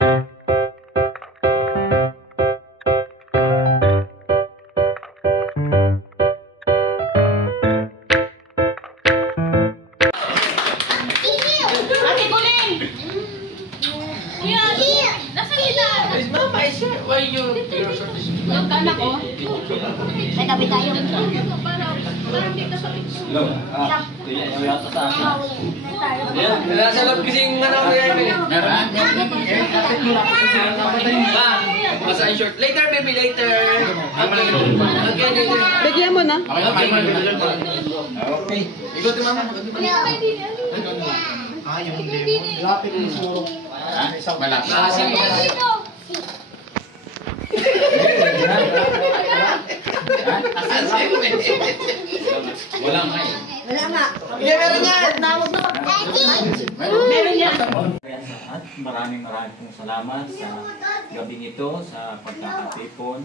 May tabi tayo. Parang dito sa Hello. Kaya yung yata sa akin. Nasa loob kasi yung anak ko yan. Meron? Basta in short. Later, baby, later. Okay, later. Bigyan mo na. Okay. Ikot yung mama. Yung lemon. Lapit yung puro. Malapit. Wala nga eh. Wala nga. Meron yan! Meron yan! At maraming pong salamat sa gabing ito, sa pagkakatipon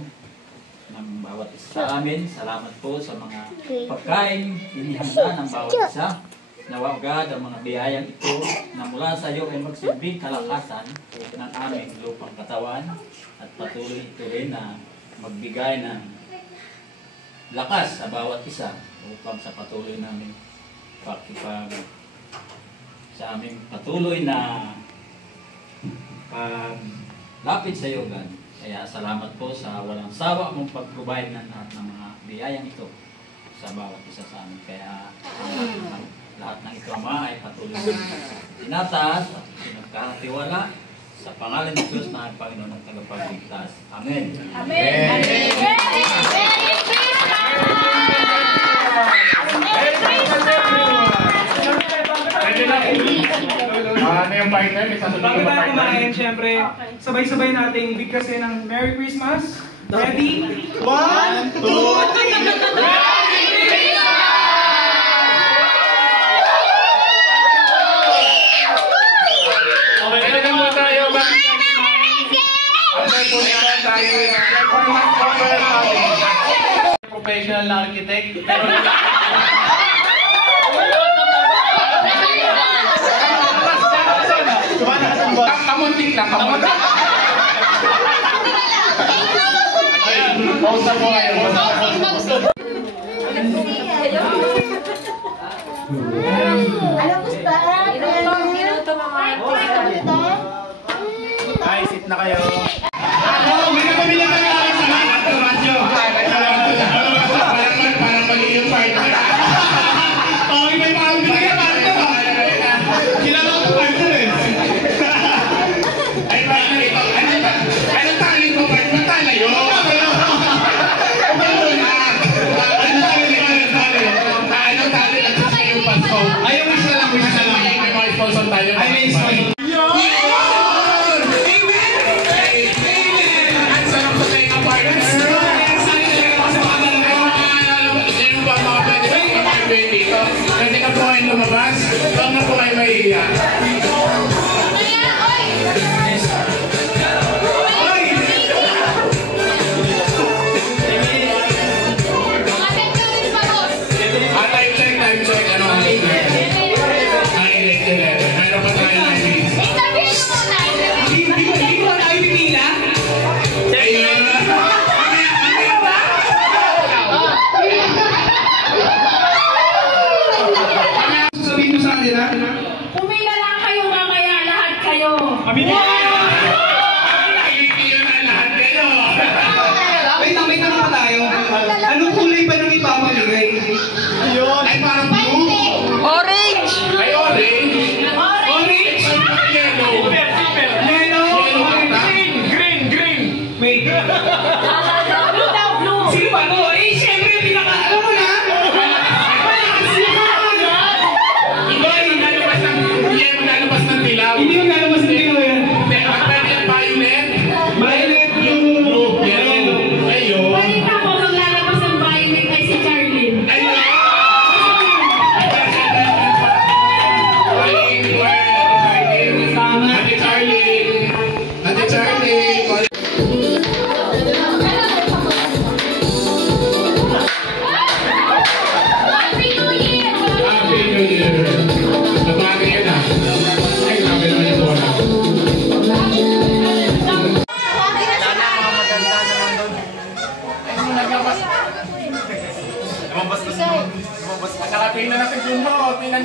ng bawat isa sa amin. Salamat po sa mga pagkain inihanda ng bawat isa. Nawa agad ang mga biyayang ito na mula sa iyo ay magsilbing kalakasan ng aming lupang katawan at patuloy ito rin na magbigay ng lakas sa bawat isa upang sa patuloy namin sa aming patuloy na paglapit sa iyo, God. Kaya salamat po sa walang sawa mong pag-provide ng lahat ng mga biyayang ito sa bawat isa sa amin. Kaya lahat ng ito ama ay patuloy na tinataas at pinagkakatiwala sa pangalan ng Diyos na ang Panginoon at tagapagligtas. Amen. Amen. Ano yung partner? Bago tayo kumain, syempre, sabay-sabay nating bigkasin ng Merry Christmas. Ready? 1, 2, 3! Professional na architect. Kamuntik lang, kamuntik. Pausa po kayo. Alam mo ba? Ay, sit na kayo. May napamilya ka na sa mga radyo. Parang magiging partner. Okay, may makakabili ka partner. Kilala ko partner eh. Ay, partner ito. Anong tali ko partner? Tala yun. Anong tali lang sa yung pasko? Ay, wish na lang. May mga sponsor tayo. Ay, may sponsor. Kasi ka po kayo lumabas, huwag na po kayo maiiyak. Time check, ano ang 9:11. Meron pa tayo 9 minutes. Hindi ko na tayo pipila? Ayun. Sabihin mo sa kanila? Pumila lang kayo mamaya, lahat kayo. Pamilya! Nakikita na lahat kayo! May tanong pa tayo. Anong kulay ba nang ipapamigay? Ayun! Ay parang blue? Orange! Ay orange? Orange? Yellow? Yellow? Green! Wait. Blue daw, blue. Sino ba to? Eh, siyempre, pinaka-ano mo na? Hindi mo nalabas ng dilaw. Hindi mo nalabas ng dilaw yan.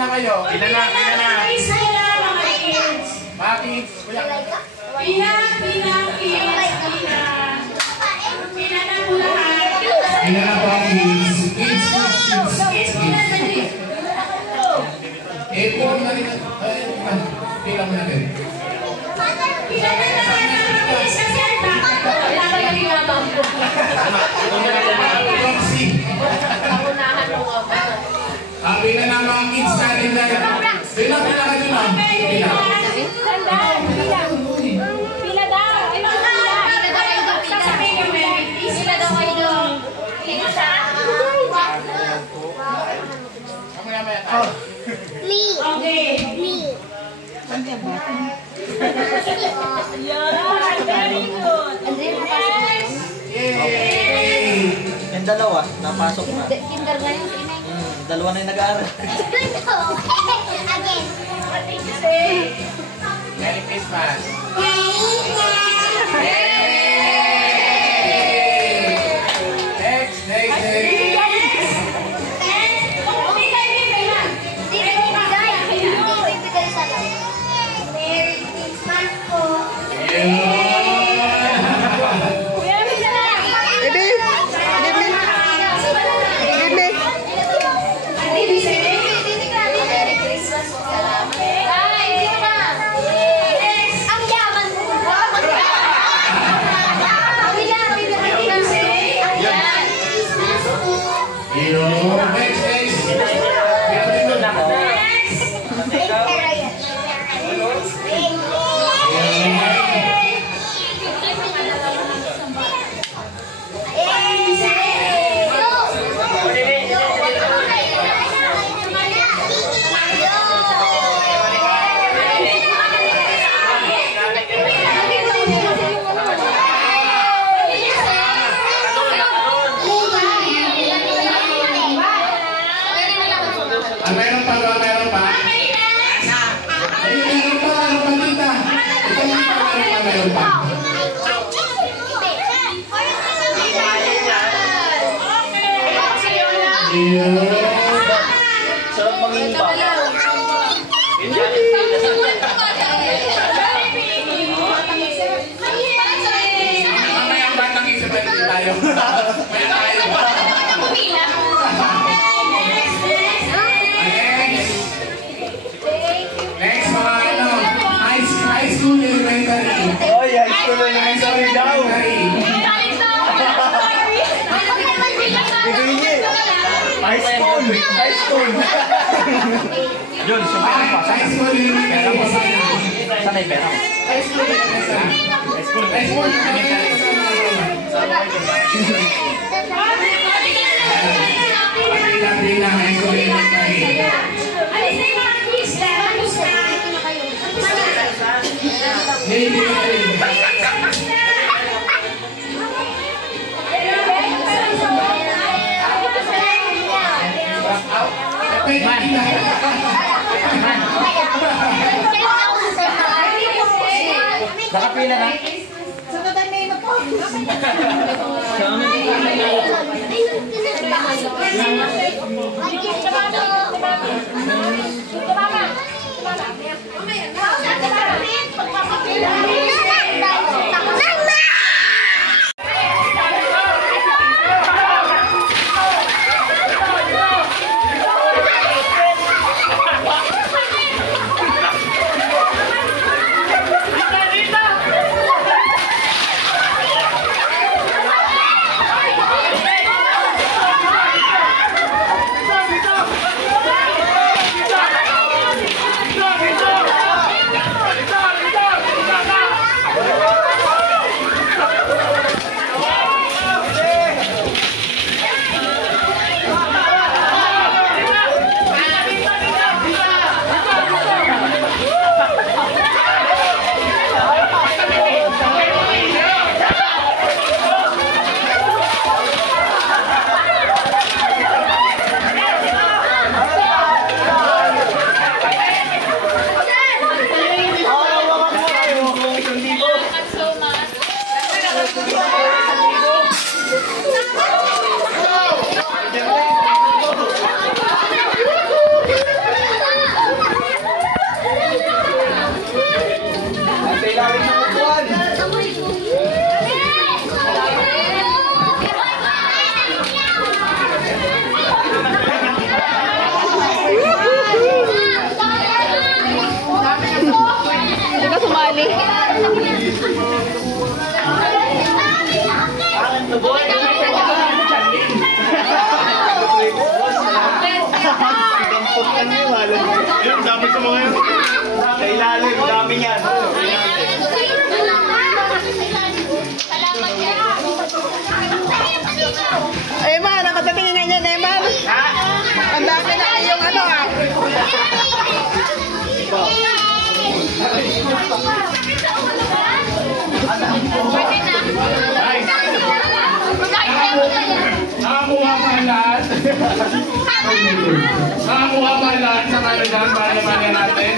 na kayo. Pila na. Mga kids, kuya. Pina na po lahat. Pila na po ang kids. Kids. Ito na rin. Pila mo natin. Pila na mga kids natin dahil. Pila ka dyan ma'am. Pila. Pila daw. Sasabihin yung Mary. Pila daw kayo doon. Pila. Okay. Very good. Yung dalawa, napasok na. Kinder na yung sinay. Dalawa na yung nag-aaral. Again. What did you say? Merry Christmas. Next. Meron pa. Meron pa tita. Meron pa. Sarap maging pa. Mamaya ang batang isipin tayo. Next mga high school elementary. Oy, high school elementary daw. High school. Yun, so pera pa. High school elementary. Saan ay pera? High school elementary. High school elementary. Pila, high school elementary. Nakapila na? Mali. Yung dami sa mga yun. Sa ilalim, dami yan. Eman, nakatatingin nga niyan, Eman. Ang dami na yung ano ah. Nakakuha pa lahat. Nakakuha pa lahat sa kanagan para naman natin.